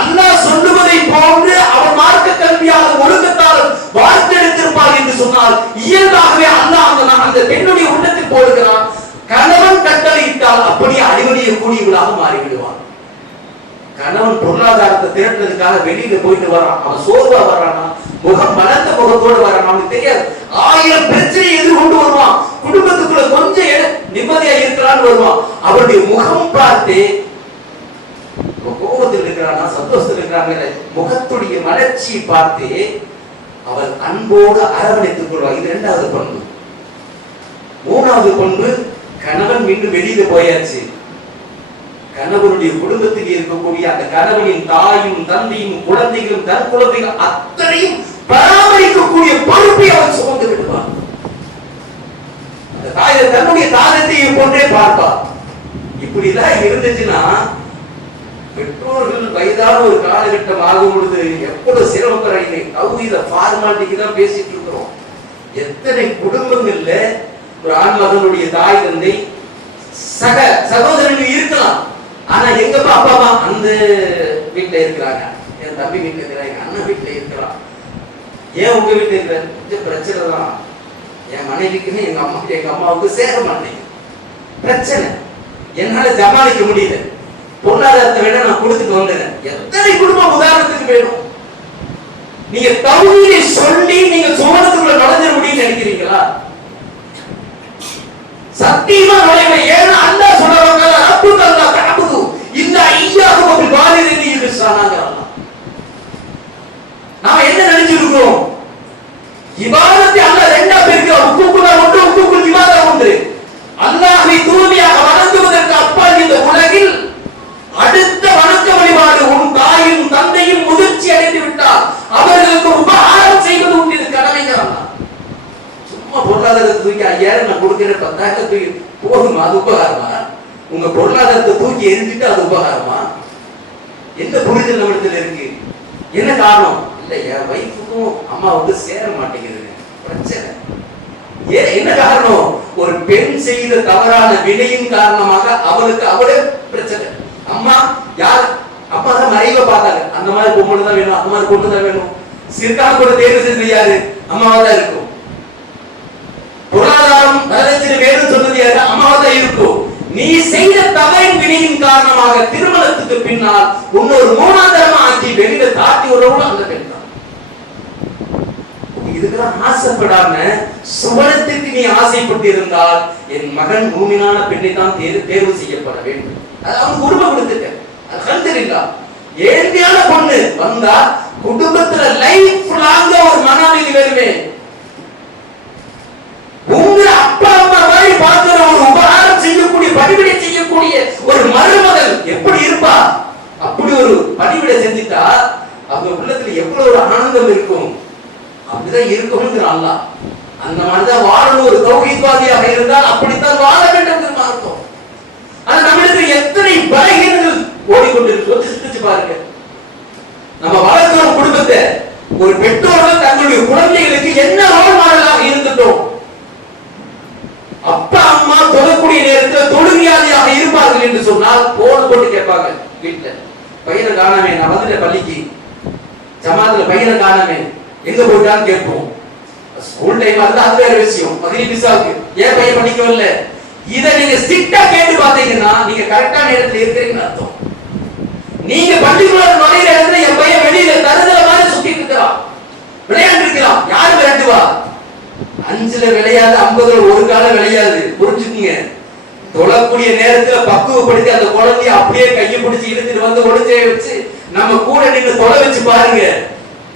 அல்லாஹ் சொல்லுவதை போன்று அவன் மார்க்க கல்வியால் ஒழுக்கத்தால் வாழ்த்தெடுத்திருப்பார் என்று சொன்னால் இயல்பாகவே அல்லாஹ் அந்த பெண்ணுடைய உள்ளத்தில் போடுகிறான். கணவன் கட்டளையிட்டால் அப்படியே அடிபடிய கூடியவளாக மாறிவிடுவான். கணவன் பொருளாதாரத்தை திரட்டுறதுக்காக வெளியில போயிட்டு வரான், அவன் சோர்வா வரானா, முகம் வளர்ந்த முகத்தோடு வரான், அவனுக்கு தெரியாது. 1000 பிரச்சனை எதிர்கொண்டு வருவான். குடும்பத்துக்குள்ள கொஞ்சம் நிம்மதியா இருக்கலான்னு வருவான். அவருடைய முகம் பார்த்து கோபத்தில் இருக்கிறானா சந்தோஷத்தில் இருக்கிறாங்க, முகத்துடைய மலர்ச்சியை பார்த்து அவள் அன்போடு அரவணைத்துக் கொள்வாள். இது 2வது பண்பு. 3வது பண்பு, கணவன் மீண்டும் வெளியில போயாச்சு, கணவனுடைய குடும்பத்தில் இருக்கக்கூடிய அந்த கணவனின் தாயும் தந்தையும் குழந்தைகளும் தற்குழந்தைகள் அத்தனையும் பராமரிக்கக்கூடிய பொறுப்பு போன்றே பார்ப்பார். இப்படிதான் இருந்துச்சுன்னா பெற்றோர்கள் வயதான ஒரு காலகட்டம் ஆகும் பொழுது எவ்வளவு சிரமப்படுறாங்க. தௌஹீத ஃபார்மாலிட்டிக்கு தான் பேசிட்டு இருக்கிறோம். எத்தனை குடும்பங்கள்ல ஒரு ஆண் மகனுடைய தாய் தந்தை சக சகோதரர்கள் இருக்கலாம், ஆனா எங்கப்பா அப்பா அம்மா அந்த வீட்டுல இருக்கிறாங்க, என் தம்பி வீட்டுல இருக்கிறாங்க, அண்ணன் வீட்டுல இருக்கிறான், ஏன் உங்க வீட்டுல இருக்கிற கொஞ்சம் பிரச்சனை தான், என் மனைவிக்குன்னு எங்க அம்மாவுக்கு சேர மாட்டேங்க, பிரச்சனை என்னால சமாளிக்க முடியல, பொருளாதாரத்தை வேணா நான் கொடுத்துட்டு வந்தேன். எத்தனை குடும்பம் உதாரணத்துக்கு வேணும்? நீங்க தௌஹீதை சொல்லி நீங்க சுவனத்துக்குள்ள நுழைஞ்சிட முடியும்னு நினைக்கிறீங்களா? சத்தியமா நுழையல. ஏன்னா அல்லாஹ் சொல்றாங்க, ரப்புக அல்லா தஅபுது இல்லா இய்யாஹு வ பில் வாலிதைனி இஹ்சானா. நாம என்ன நினைச்சிருக்கோம்? இபாதத்தை அல்லாஹ் ரெண்டா பிரிக்கிறான். ஹுக்கூக்குல் ஒன்று, ஹுக்கூக்குல் இபாதா ஒன்று. அல்லாஹ்வை தூய்மையாக வணங்குவதற்கு அப்பால் இந்த உலகில் அடுத்த வணக்க வழிபாடு உன் தாயும் தந்தையும் முதிர்ச்சி அடைந்து விட்டால் அவர்களுக்கு உபகாரம் செய்வது உண்டு. இது கடமைங்கிறான். சும்மா பொருளாதாரத்தை தூக்கி 5000 நான் கொடுக்கிறேன், 10,000 தூக்கி போதுமா? அது உபகாரமா? உங்க பொருளாதாரத்தை தூக்கி எரிஞ்சிட்டு அது உபகாரமா? என்ன புரிதல் நம்மிடத்தில் இருக்கு? என்ன காரணம்? இல்ல என் வைஃபுக்கும் அம்மாவுக்கு சேர மாட்டேங்குது, பிரச்சனை. என்ன காரணம்? ஒரு பெண் செய்த தவறான வினையின் காரணமாக அவளுக்கு அவளே பிரச்சனை. அம்மா யார்? அப்பா தான் மறைவ பார்த்தாங்க, அந்த மாதிரி பொண்ணு தான் வேணும், அந்த மாதிரி பொண்ணு தான் வேணும். சிறுக்கான கூட தேர்வு செஞ்சது யாரு? அம்மாவா தான் இருக்கும். பொருளாதாரம் வரதட்சணை வேணும் சொன்னது யாரு? அம்மாவா தான் இருக்கும். நீ செய்த தவறின் வினையின் காரணமாக திருமணத்துக்கு பின்னால் இன்னொரு மூணாந்தரமா ஆக்கி வெளியில தாட்டி விடுறவங்களும் அந்த பெண் தான். இதுக்கெல்லாம் ஆசைப்படாம சுவனத்திற்கு நீ ஆசைப்பட்டு இருந்தால் என் மகன் மூமினான பெண்ணை தான் தேர்வு செய்யப்பட வேண்டும். அது அவனுக்கு உரிமை கொடுத்துட்ட. அல்ஹம்துலில்லாஹ். ஏழ்மையான பொண்ணு வந்தா குடும்பத்துல லைஃப் லாங்கா ஒரு மனநிலை வருமே. உங்க அப்பா அம்மா மாதிரி பார்க்கிற ஒரு உபகாரம் செய்யக்கூடிய பணிவிடை செய்யக்கூடிய ஒரு மருமகள் எப்படி இருப்பா? அப்படி ஒரு பணிவிடை செஞ்சுட்டா அவங்க உள்ளத்துல எவ்வளவு ஒரு ஆனந்தம் இருக்கும். அப்படிதான் இருக்கணும் அல்லாஹ். அந்த மாதிரிதான் வாழணும். ஒரு தௌஹீத்வாதியாக இருந்தால் அப்படித்தான் வாழ வேண்டும் அர்த்தம். ஆனா நம்மிடத்தில் எத்தனை பலகீனங்கள் ஓடிக்கொண்டிருக்கிறோம் சிந்திச்சு பாருங்க. நம்ம வளர்க்கிற குடும்பத்தை ஒரு பெற்றோர்கள் தங்களுடைய குழந்தைகளுக்கு என்ன ரோல் மாடலாக இருந்துட்டோம். அப்பா அம்மா தொழக்கூடிய நேரத்தில் தொழுகையாளியாக இருப்பார்கள் என்று சொன்னால் போன் போட்டு கேட்பாங்க வீட்டுல, பையனை காணாமே, நான் வந்துட்டேன் பள்ளிக்கு, ஜமாத்துல பையனை காணாமே, எங்க போயிட்டான்னு கேட்போம். ஸ்கூல் டைம் இருந்தா அது வேற விஷயம், மதிய மிஸ்ஸாவுக்கு ஏன் பையன் படிக்கவில்லை. இதை நீங்க ஸ்ட்ரிக்ட்டா கேட்டு பாத்தீங்கன்னா நீங்க கரெக்டான இடத்துல இருக்கிறீங்கன்னு அர்த்தம். நீங்க பள்ளிக்குள்ள நுழையிற இடத்துல என் பையன் வெளியில தருதல மாதிரி சுத்திட்டு இருக்கிறான், விளையாண்டு இருக்கிறான், யாரு விளையாண்டுவா? 5ல விளையாது, 50ல ஒரு காலம் விளையாது. புரிஞ்சுக்கீங்க. தொழக்கூடிய நேரத்துல பக்குவப்படுத்தி அந்த குழந்தைய அப்படியே கையை பிடிச்சி இழுத்துட்டு வந்து ஒளிச்சே வச்சு நம்ம கூட நின்று தொலை வச்சு பாருங்க,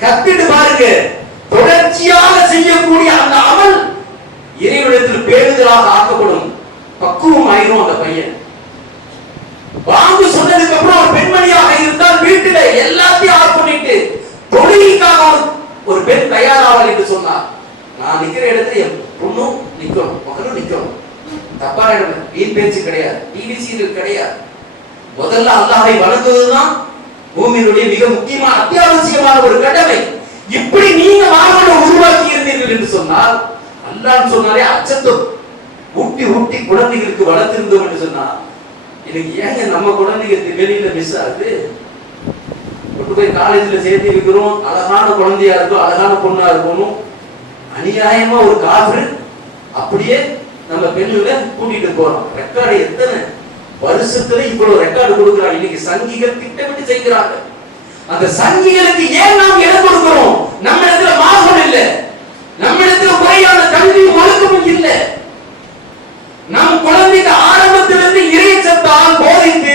கத்திட்டு பாருங்க. தொடர்ச்சியாக செய்யக்கூடிய அந்த அமல் இறைவனிடத்தில் பேருதலாக ஆக்கப்படும். பக்குவம் ஆயிரும் அந்த பையன். வாங்கு சொன்னதுக்கு அப்புறம் ஒரு பெண்மணியாக இருந்தால் வீட்டுல எல்லாத்தையும் ஆஃப் பண்ணிட்டு தொழிலுக்காக ஒரு பெண் தயாராவாள் என்று சொன்னார். நான் நிக்கிற இடத்துல என் பொண்ணும் நிக்கணும், மகனும் நிக்கணும். தப்பான இடம், வீண் பேச்சு கிடையாது, டிவிசியில் கிடையாது. முதல்ல அல்லாஹை வணங்குவதுதான் பூமியினுடைய மிக முக்கியமான அத்தியாவசியமான ஒரு கடமை. இப்படி நீங்க மாணவனை உருவாக்கி இருந்தீர்கள் என்று சொன்னால், அல்லாஹ் சொன்னாலே அச்சத்தை ஊட்டி ஊட்டி குழந்தைகளுக்கு வளர்த்திருந்தோம் என்று சொன்னா, இன்னைக்கு ஏங்க நம்ம குழந்தைங்க வெளியில மிஸ் ஆகுது? கொண்டு போய் காலேஜ்ல சேர்த்து வைக்கிறோம், அழகான குழந்தையா இருக்கும், அழகான பொண்ணா இருக்கணும். அநியாயமா ஒரு காஃபிர் அப்படியே நம்ம பெண்ணுல கூட்டிட்டு போறோம். ரெக்கார்டு எத்தனை வருஷத்துல இவ்வளவு ரெக்கார்டு கொடுக்கிறாங்க. இன்னைக்கு சங்கிகள் திட்டமிட்டு செய்கிறாங்க. அந்த சங்கிகளுக்கு ஏன் நாம் இடம் கொடுக்கிறோம்? நம்ம இடத்துல மார்க்கம் இல்லை, நம்ம இடத்துல முறையான கல்வி ஒழுக்கமும் இல்லை. நம் குழந்தைக்கு ஆரம்பத்திலிருந்து இறைச்சத்தால் போதித்து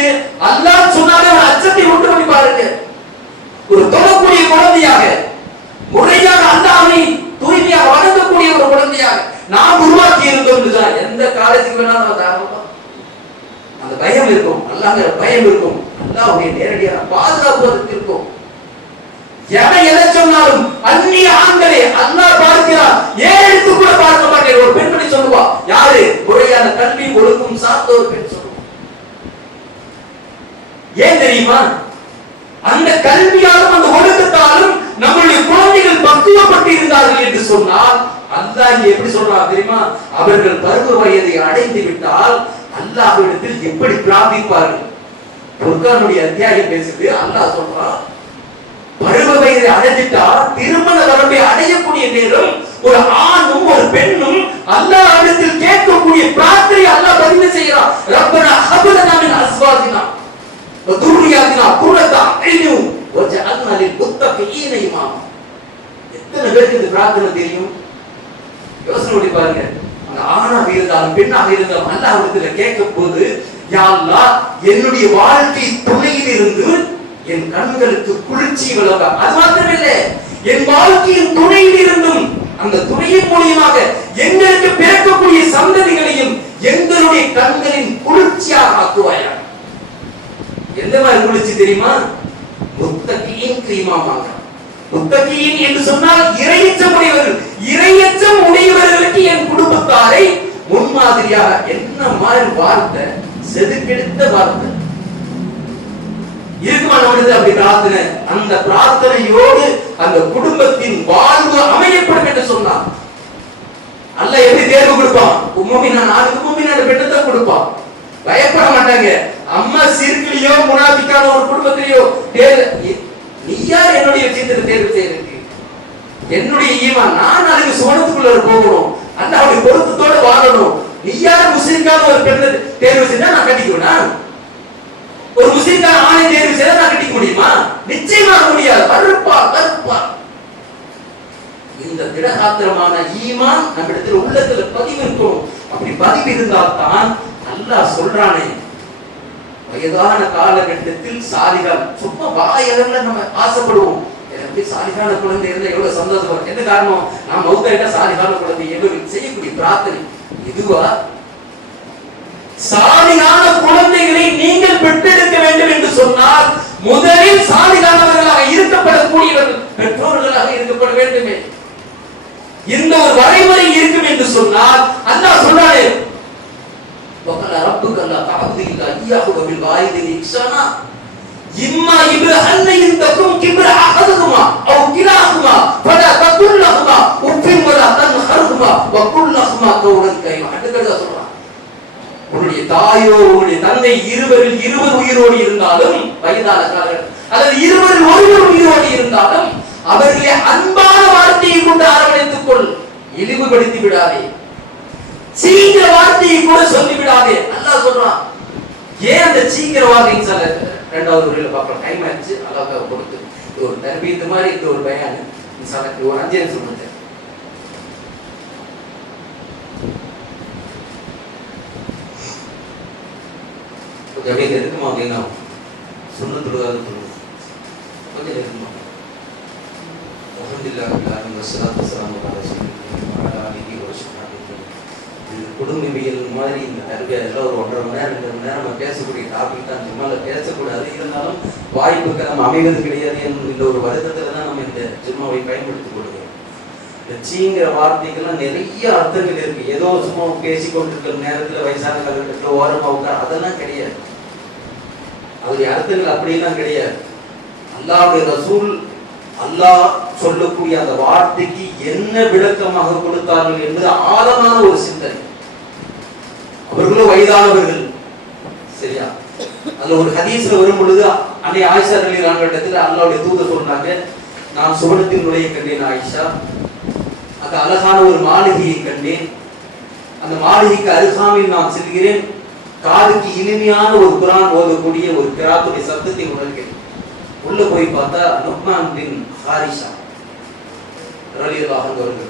அல்லாஹ் சொன்னாலே ஒரு அச்சத்தை உண்டு பண்ணி பாருங்க. ஒரு தொழக்கூடிய குழந்தையாக, முறையாக அல்லாஹ்வை தூய்மையாக வணங்கக்கூடிய ஒரு குழந்தையாக நாம் உருவாக்கி இருந்தோம். எந்த காலேஜுக்கு வேணாலும் அந்த பயம் இருக்கும், அல்லாஹ்ங்கிற பயம் இருக்கும், அல்லாஹ்வுடைய நேரடியான பாதுகாப்பு இருக்கும். எதை சொன்னாலும் அந்நிய ஆண்களே அல்லாஹ் பார்க்கிறார், ஏன் எடுத்து கூட பார்க்க மாட்டேன். ஒரு பெண்மணி சொல்லுவா, யாரு முறையான கல்வி ஒழுக்கும் சொன்னால் அல்லாஹ் இங்க எப்படி சொல்றான் தெரியுமா? அவர்கள் பருவ வயதை அடைந்து விட்டால் அல்லாஹ்விடத்தில் எப்படி பிரார்த்திப்பார்கள்? குர்ஆனுடைய அத்தியாயம் பேசுது. அல்லாஹ் சொல்றான், பருவ வயதை அடைஞ்சிட்டா திருமண வரம்பை அடையக்கூடிய நேரம் ஒரு ஆணும் ஒரு பெண்ணும் அல்லாஹ்விடத்தில் கேட்கக்கூடிய பிரார்த்தனை அல்லாஹ் பதிவு செய்யறான். ரப்பனா ஹப் லனா மின் அஸ்வாஜினா வ துர்ரியாத்தினா குர்ரத அய்யுன் வஜஅல்னா லில் முத்தகீன இமாமா. எத்தனை பேருக்கு இந்த பிரார்த்தனை தெரியும்? யோசனை பண்ணி பாருங்க. அந்த ஆணாக இருந்தாலும் பெண்ணாக இருந்தாலும் அல்லாஹ்விடத்தில் கேட்கும் போது, யா அல்லாஹ், என்னுடைய வாழ்க்கை துணையிலிருந்து என் கண்களுக்கு குளிர்ச்சி விளங்க, அது மாத்திரமில்லை, என் வாழ்க்கையின் துணையில் இருந்தும் அந்த துணையின் மூலியமாக எங்களுக்கு பிறக்கக்கூடிய சந்ததிகளையும் எங்களுடைய கண்களின் குளிர்ச்சியாக ஆக்குவாயா. எந்த மாதிரி குளிர்ச்சி தெரியுமா? முத்தகீன் இமாமாக. முத்தகீன் என்று சொன்னால் இறையச்சம் உடையவர்கள். இறையச்சம் உடையவர்களுக்கு என் குடும்பத்தாரை முன்மாதிரியாக. என்ன மாதிரி வார்த்தை, செதுக்கெடுத்த வார்த்தை இருக்குமா நம்மளுக்கு அப்படி பிரார்த்தனை? அந்த பிரார்த்தனையோடு அந்த குடும்பத்தின் வாழ்வு அமையப்படும் என்று சொன்னார். அல்லாஹ் எப்படி தேர்வு கொடுப்பான்? முஃமினான ஆணுக்கு முஃமினான பெண்ணை தான் கொடுப்பான். பயப்பட மாட்டாங்க. அம்மா சிறுக்கிலியோ முனாஃபிக்கான ஒரு குடும்பத்திலேயோ நீ யார் என்னுடைய விஷயத்தை தேர்வு செய்யறதுக்கு? என்னுடைய ஈமான், நான் நாளைக்கு சுவனத்துக்குள்ள போகணும், அல்லாஹ்வுடைய பொருத்தத்தோட வாழணும். நீ யார் முஸ்லிம்கான ஒரு பெண்ணை தேர்வு செய்தா நான் கட்டிக்குவேனா? ஒரு முஸ்லிம்கான ஆணை தேர்வு செய்தா நான் கட்டிக்க முடியுமா? நிச்சயமாக முடியாது. கருப்பா. இந்த திடகாத்திரமான ஈமான் நம்மிடத்தில் உள்ளத்துல பதிவு இருக்கும். அப்படி பதிவு இருந்தால் தான் அல்லாஹ் சொல்றானே, வயதான காலகட்டத்தில் சாலிகான், சும்மா வாயளவுல நம்ம ஆசைப்படுவோம், எனக்கு சாலிகான குழந்தை இருந்தா எவ்வளவு சந்தோஷம். என்ன காரணம்? நான் மௌத்தாயிட்டா சாலிகான குழந்தை எவ்வளவு செய்யக்கூடிய பிரார்த்தனை இதுவா? சாலிகான குழந்தைகளை நீங்கள் பெற்றெடுக்க வேண்டும் என்று சொன்னால் முதலில் சாலிகானவர்களாக இருக்கப்படக்கூடியவர்கள் பெற்றோர்களாக இருக்கப்பட வேண்டுமே. இந்த ஒரு வரைமுறை இருக்கும் என்று சொன்னால் அல்லாஹ் சொல்றானே, وَقَالَ رَبُّكَ لَا تَعْبُدُ إِلَّا إِيَّاهُ وَبِالْوَالِدَيْنِ إِحْسَانًا إِمَّا يَبْلُغَنَّ عِندَكُمْ كِبَرَ أَحَدُهُمَا أَوْ كِلَاهُمَا فَلَا تَقُل لَّهُمَا أُفٍّ وَلَا تَنْهَرْهُمَا وَقُل لَّهُمَا قَوْلًا كَرِيمًا. அடுத்ததா சொல்றான், உன்னுடைய தாயோ உன்னுடைய தந்தை இருவரில் இருவர் உயிரோடு இருந்தாலும், வயதான காலங்கள் அல்லது இருவரில் ஒருவர் உயிரோடு இருந்தாலும் அவர்களை அன்பான வார்த்தையை கொண்டு அரவணைத்துக் கொள், இழிவுபடுத்தி விடாதே, சீக்கிர வார்த்தையை கூட சொல்லி விடாதே. அல்லாஹ் சொல்றான். ஏன் அந்த சீக்கிர வார்த்தைன்னு சொல்ல? இரண்டாவது முறையில பார்க்கலாம். டைம் ஆயிடுச்சு. அல்லாஹ்வுக்கு கொடுத்து இது ஒரு தர்பீத் மாதிரி, இது ஒரு பயான். இன்ஷாஅல்லாஹ் ஒரு 5 நிமிஷம் சொல்லுங்க. கொஞ்சம் இருக்குமா அப்படின்னா சுன்னத்துள்ளதாக சொல்லுங்க. கொஞ்சம் இருக்குமா? அல்ஹம்துலில்லாஹ் வஸ்ஸலாத்து வஸ்ஸலாமு அலா ரசூலில்லாஹி வ ஆலிஹி வ ஸஹ்பிஹி. இது குடும்பவியல் மாதிரி இந்த தர்பியால ஒரு 1.5 மணி நேரம் 2 மணி நேரம் நம்ம பேசக்கூடிய டாபிக் தான். ஜும்மால பேசக்கூடாது, இருந்தாலும் வாய்ப்புக்கு நம்ம அமைவது கிடையாது என்ற ஒரு வருத்தத்துல தான் நம்ம இந்த ஜும்மாவை பயன்படுத்திக் கொள்கிறோம். இந்த சீங்கிற வார்த்தைகள்லாம் நிறைய அர்த்தங்கள் இருக்கு. ஏதோ சும்மா பேசிக்கொண்டிருக்கிற நேரத்துல வயசான காலகட்டத்தில் ஓரமா உட்கார், அதெல்லாம் கிடையாது. அதோடைய அர்த்தங்கள் அப்படியெல்லாம் கிடையாது. அல்லாஹ்வுடைய ரசூல் அல்லாஹ் சொல்லக்கூடிய அந்த வார்த்தைக்கு என்ன விளக்கமாக கொடுத்தார்கள் என்பது ஆழமான ஒரு சிந்தனை. அவர்களும் வயதானவர்கள், சரியா? அதுல ஒரு ஹதீஸ்ல வரும் பொழுது அன்னை ஆயிஷா ரலியல்லாஹு அன்ஹா அல்லாஹ்வுடைய தூதர் சொன்னாங்க, நான் சுவனத்தில் நுழைய கண்டேன் ஆயிஷா, அந்த அழகான ஒரு மாளிகையை கண்டேன், அந்த மாளிகைக்கு அருகாமையில் நான் செல்கிறேன், காதுக்கு இனிமையான ஒரு குர்ஆன் ஓதக்கூடிய ஒரு கிராத்துடைய சத்தத்தை உணர்கிறேன். உள்ள போய் பார்த்தா நுக்மான் பின் ஹாரிஸா ரலியல்லாஹு அன்ஹு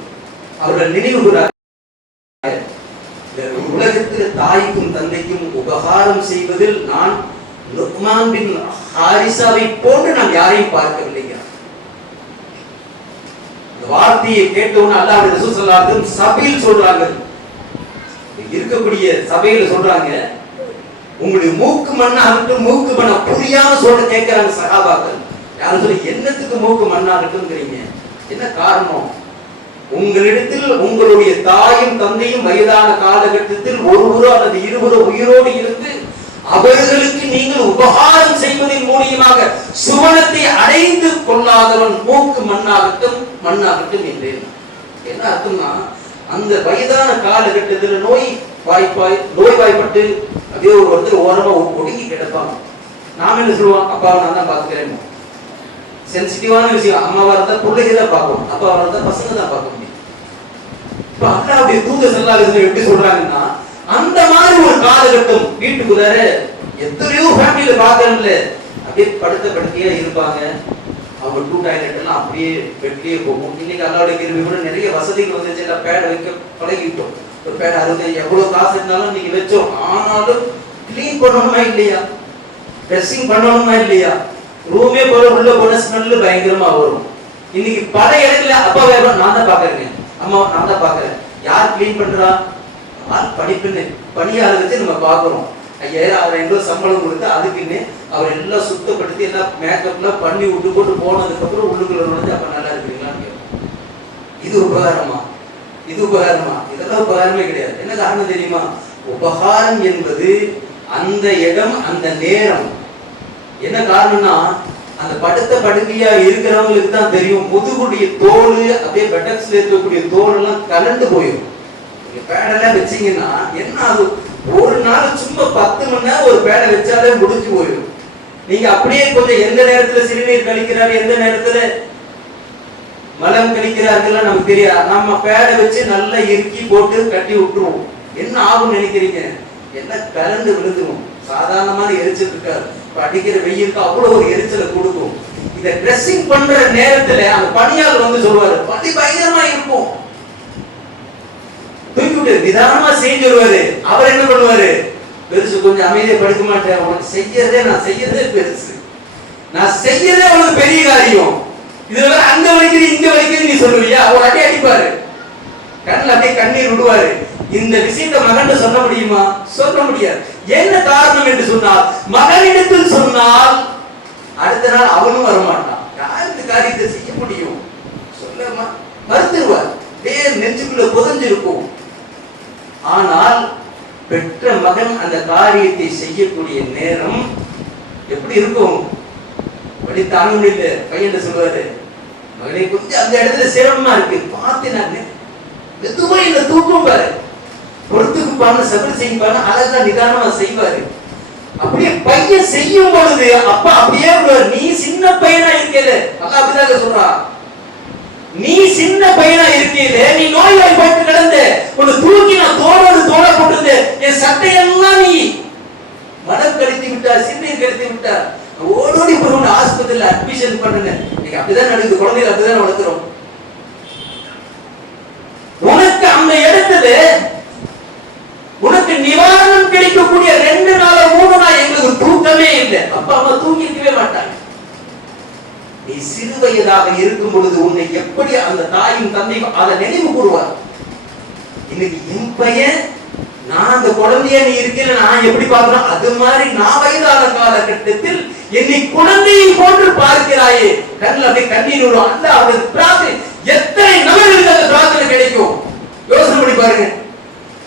அவர்கள் நினைவு கூறார்கள், உலகத்தில் தாய்க்கும் தந்தைக்கும் உபகாரம் செய்வதில் நான் நுக்மான் பின் ஹாரிஸாவை போன்று நான் யாரையும் பார்க்கவில்லை. இந்த வார்த்தையை கேட்டவுடனே அல்லாஹ்வுடைய ரசூல் ஸல்லல்லாஹு அலைஹி வஸல்லம் சபையில் சொல்றாங்க, இருக்கக்கூடிய சபையில சொல்றாங்க, உங்களுடைய மூக்கு மண்ணாகட்டும், மூக்கு மண்ண புரியாம சொல்ல கேட்கிறாங்க சஹாபாக்கள். யாரும் சொல்லி என்னத்துக்கு மூக்கு மண்ணாகட்டும்ங்கிறீங்க, என்ன காரணம்? உங்களிடத்தில் உங்களுடைய தாயும் தந்தையும் வயதான காலகட்டத்தில் ஒருவரோ அல்லது இருவரோ உயிரோடு இருந்து அவர்களுக்கு நீங்கள் உபகாரம் செய்வதன் மூலியமாக சுவனத்தை அடைந்து கொள்ளாதவன் மூக்கு மண்ணாகட்டும் என்றேன். என்ன அர்த்தம்னா, அந்த வயதான காலகட்டத்துல நோய்வாய்ப்பட்டு அப்படியே ஒரு ஒருத்தர் ஓரமா ஒடுங்கி கிடப்பாங்க. நாம என்ன சொல்லுவோம், அப்பாவை நான் தான் பாத்துக்கிறேன். சென்சிட்டிவான விஷயம், அம்மாவா இருந்தா பிள்ளைங்க தான் பார்க்கணும், அப்பாவா இருந்தா பசங்க தான் பார்க்க முடியும். இப்ப அல்லாஹ்வுடைய தூதர் ஸல்லல்லாஹு அலைஹி வஸல்லம் எப்படி சொல்றாங்கன்னா, அந்த மாதிரி ஒரு காலகட்டம் வீட்டுக்குள்ளார எத்தனையோ ஃபேமிலியில பாக்குறோம்ல, அப்படியே படுக்கையா இருப்பாங்க. அவங்க டூ டாய்லெட் எல்லாம் அப்படியே பெட்லயே போகும். இன்னைக்கு அல்லாஹ்வுடைய கிருபை கூட நிறைய வசதிகள் வந்துச்சு, எல்லாம் பேட வைக்க பழகிட்டோம். ஒரு பேட அறுபது எவ்வளவு காசு இருந்தாலும் இன்னைக்கு வச்சோம். ஆனாலும் கிளீன் பண்ணணுமா இல்லையா, ட்ரெஸ்ஸிங் பண்ணணுமா இல்லையா, ரூமே போல உள்ள போன ஸ்மெல்லு பயங்கரமா வரும். இன்னைக்கு பல இடத்துல அப்பா வேற நான் தான் பாக்குறேங்க, அம்மா நான் தான் பாக்குறேன். யார் கிளீன் பண்றா, படிப்புன்னு பணியாளர் வச்சு நம்ம பாக்குறோம். 5000 6000 சம்பளம் கொடுத்து அதுக்குன்னு அவர் எல்லாம் சுத்தப்படுத்தி எல்லாம் மேக்கப்லாம் பண்ணி விட்டு போட்டு போனதுக்கு அப்புறம் உள்ளுக்குள்ள நுழைஞ்சு அப்ப நல்லா இருக்கிறீங்களான்னு கேட்கும். இது உபகாரமா, இது உபகாரமா? இதெல்லாம் உபகாரமே கிடையாது. என்ன காரணம் தெரியுமா? உபகாரம் என்பது அந்த இடம், அந்த நேரம். என்ன காரணம்னா, அந்த படுக்கையா இருக்கிறவங்களுக்கு தான் தெரியும். முதுகுடைய தோல் அப்படியே பெட்டக்ஸ்ல இருக்கக்கூடிய தோல் எல்லாம் கலண்டு போயிடும். நீங்க பேடெல்லாம் வச்சீங்கன்னா என்ன ஆகும், ஒரு நாள் சும்மா 10 மணி நேரம் ஒரு பேடை வச்சாலே முடிஞ்சு போயிடும். நீங்க அப்படியே கொஞ்சம் எந்த நேரத்துல சிறுநீர் கழிக்கிறாரு, எந்த நேரத்துல மலம் கழிக்கிறார்கள் நமக்கு தெரியாது. நம்ம பேடை வச்சு நல்லா இறுக்கி போட்டு கட்டி விட்டுருவோம். என்ன ஆகும் நினைக்கிறீங்க? எல்லாம் கலந்து விழுந்துடும். சாதாரணமான எரிச்சல் இருக்காது. அடிக்கிற வெயிலுக்கு அவ்வளவு ஒரு எரிச்சலை கொடுக்கும். இத ட்ரெஸ்ஸிங் பண்ற நேரத்துல அந்த பணியாளர் வந்து சொல்லுவாரு, படி பயங்கரமா இருக்கும், தூக்கி விட்டு நிதானமா செஞ்சு வருவாரு. அவர் என்ன பண்ணுவாரு, பெருசு கொஞ்சம் அமைதியா படுக்க மாட்டேன், உனக்கு செய்யறதே நான் செய்யறதே பெருசு, நான் செய்யறதே உனக்கு பெரிய காரியம், இதுல அங்க வலிக்குது இங்க வலிக்குது நீ சொல்லுவியா? அவர் அடி அடிப்பாரு, கண்ணில் அப்படியே கண்ணீர் விடுவாரு. இந்த விஷயத்தை மகன் சொல்ல முடியுமா? சொல்ல முடியாது. என்ன காரணம் என்று சொன்னால், மகனிடத்தில் சொன்னால் அடுத்த நாள் அவனும் வரமாட்டான். யார் இந்த காரியத்தை செய்ய முடியும்? சொல்ல மறுத்துருவார். நெஞ்சுக்குள்ள புதஞ்சிருக்கும். ஆனால் பெற்ற மகன் அந்த காரியத்தை செய்யக்கூடிய நேரம் எப்படி இருக்கும்? வழி தாங்க முடியல. பையன் சொல்லுவாரு, மகனை கொஞ்சம் அந்த இடத்துல சிரமமா இருக்கு, பார்த்து நான் மெதுவா இந்த தூக்கம் பாரு, பொறுத்துக்கு பாருங்க, சபரி செய்ய பாருங்க, அழகா நிதானமா செய்வாரு. அப்படியே பையன் செய்யும் பொழுது அப்பா அப்படியே நீ சின்ன பையனா இருக்கல, அல்லா அப்படிதான் சொல்றான், நீ சின்ன பையனா இருக்கீல, நீ நோய்வாய்ப்பட்டு கிடந்த, உன்னை தூக்கி நான் தோளோடு தோள போட்டு என் சட்டையெல்லாம் நீ மனம் கழித்து விட்டா, சிந்தையை கழித்து விட்டா, ஓடோடி போய் ஆஸ்பத்திரியில அட்மிஷன் பண்ணுங்க. இன்னைக்கு அப்படிதான் நடக்குது, குழந்தைகள் அப்படிதான் வளர்க்கிறோம். உனக்கு அந்த இடத்துல உனக்கு நிவாரணம் கிடைக்கக்கூடிய 2 நாள் 3 நாள் எங்களுக்கு தூக்கமே இல்லை. அப்பா அம்மா தூங்கி இருக்கவே மாட்டாங்க. நீ சிறு வயதாக இருக்கும் பொழுது உன்னை எப்படி அந்த தாயும் தந்தையும் அதை நினைவு கூறுவார். இன்னைக்கு என் பையன், நான் அந்த குழந்தைய நீ இருக்கேன் நான் எப்படி பார்க்கிறோம், அது மாதிரி நான் வயதான காலகட்டத்தில் என்னை குழந்தையை போன்று பார்க்கிறாயே, கண்ணில் அப்படியே கண்ணீர் வரும். அந்த அவரது பிரார்த்தனை எத்தனை நபர்களுக்கு அந்த பிரார்த்தனை கிடைக்கும்? யோசனை பண்ணி பாருங்க,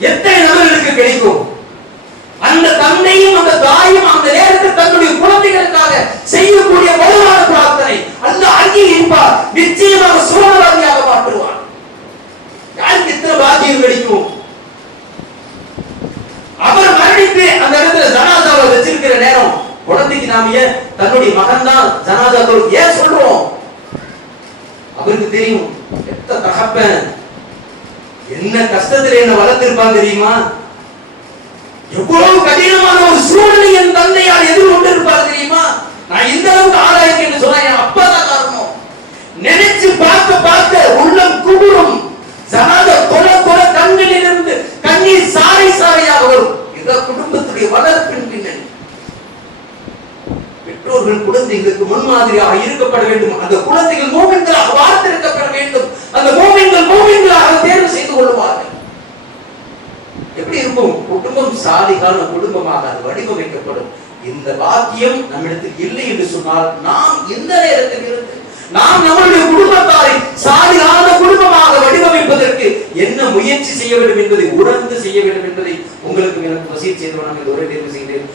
எத்தனை நபர்களுக்கு கிடைக்கும்? அந்த தந்தையும் அந்த தாயும் அந்த நேரத்தில் தன்னுடைய குழந்தைகளுக்காக செய்யக்கூடிய வலுவான பிரார்த்தனை அல்லாஹ் அங்கீகரிப்பார், நிச்சயமாக சுவனவாதியாக மாற்றுவார். யாருக்கு இத்தனை பாக்கியம் கிடைக்கும்? அவர் மரணித்து அந்த இடத்துல ஜனாதாவை வச்சிருக்கிற நேரம், குழந்தைக்கு நாம ஏன் தன்னுடைய மகன் தான் ஜனாதா ஏன் சொல்றோம்? அவருக்கு தெரியும் எத்த தகப்பன் என்ன கஷ்டத்துல என்ன வளர்த்திருப்பான் தெரியுமா, எவ்வளவு கடினமான ஒரு சூழ்நிலை என் தந்தையால் எதிர்கொண்டு இருப்பார் தெரியுமா. நான் இந்த அளவுக்கு ஆளாயிருக்கேன்னு சொன்னா என் அப்பா தான் காரணம். நினைச்சு பார்க்க பார்க்க உள்ளம் குமுறும். ஜனாதா கொல கொல கண்களிலிருந்து கண்ணீர் சாறை சாறையாக வரும். இதுதான் குடும்பத்துடைய வளர்ப்பின் பின்னணி. பெற்றோர்கள் குழந்தைகளுக்கு முன்மாதிரியாக இருக்கப்பட வேண்டும். அந்த குழந்தைகள் மூமின்களாக வார்த்தெடுக்கப்பட வேண்டும். அந்த மூமின்களாக தேர்வு செய்து கொள்வார்கள். எப்படி இருக்கும்? குடும்பம் சாலிகான குடும்பமாக அது வடிவமைக்கப்படும். இந்த பாக்கியம் நம்மிடத்தில் இல்லை என்று சொன்னால் நாம் இந்த நேரத்தில் இருந்து நாம் நம்முடைய குடும்பத்தாரை சாலிகான குடும்பமாக வடிவமைப்பதற்கு என்ன முயற்சி செய்ய வேண்டும் என்பதை உணர்ந்து செய்ய வேண்டும் என்பதை உங்களுக்கு எனக்கு வசீத் செய்து நான் ஒரே தேர்வு செய்கிறேன்.